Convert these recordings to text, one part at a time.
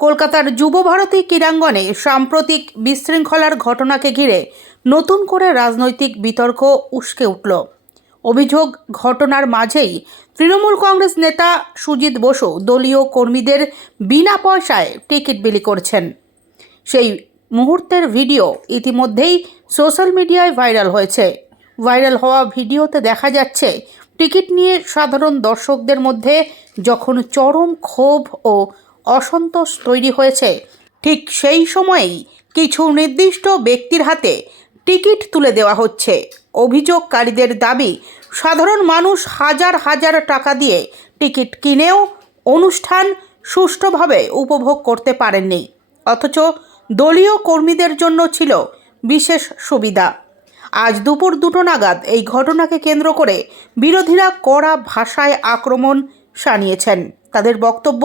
কলকাতার যুবভারতী ক্রীড়াঙ্গনে সাম্প্রতিক বিশৃঙ্খলার ঘটনাকে ঘিরে নতুন করে রাজনৈতিক বিতর্ক উস্কে উঠল। অভিযোগ, ঘটনার মাঝেই তৃণমূল কংগ্রেস নেতা সুজিত বসু দলীয় কর্মীদের বিনা পয়সায় টিকিট বিলি করছেন। সেই মুহূর্তের ভিডিও ইতিমধ্যেই সোশ্যাল মিডিয়ায় ভাইরাল হয়েছে। ভাইরাল হওয়া ভিডিওতে দেখা যাচ্ছে টিকিট নিয়ে সাধারণ দর্শকদের মধ্যে যখন চরম ক্ষোভ ও অসন্তোষ তৈরি হয়েছে, ঠিক সেই সময়েই কিছু নির্দিষ্ট ব্যক্তির হাতে টিকিট তুলে দেওয়া হচ্ছে। অভিযোগকারীদের দাবি, সাধারণ মানুষ হাজার হাজার টাকা দিয়ে টিকিট কিনেও অনুষ্ঠান সুষ্ঠুভাবে উপভোগ করতে পারেননি, অথচ দলীয় কর্মীদের জন্য ছিল বিশেষ সুবিধা। আজ দুপুর 2টো নাগাদ এই ঘটনাকে কেন্দ্র করে বিরোধীরা কড়া ভাষায় আক্রমণ শানিয়েছেন। তাদের বক্তব্য,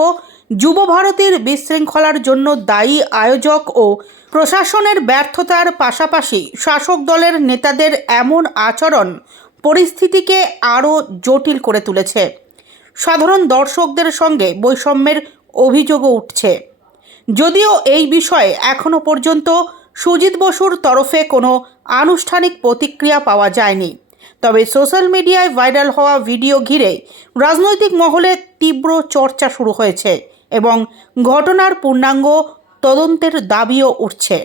যুবভারতীর বিশৃঙ্খলার জন্য দায়ী আয়োজক ও প্রশাসনের ব্যর্থতার পাশাপাশি শাসক দলের নেতাদের এমন আচরণ পরিস্থিতিকে আরও জটিল করে তুলেছে। সাধারণ দর্শকদের সঙ্গে বৈষম্যের অভিযোগও উঠছে। যদিও এই বিষয়ে এখনও পর্যন্ত সুজিত বসুর তরফে কোনো আনুষ্ঠানিক প্রতিক্রিয়া পাওয়া যায়নি, তবে সোশ্যাল মিডিয়ায় ভাইরাল হওয়া ভিডিও ঘিরে রাজনৈতিক মহলে তীব্র চর্চা শুরু হয়েছে এবং ঘটনার পূর্ণাঙ্গ তদন্তের দাবিও উঠছে।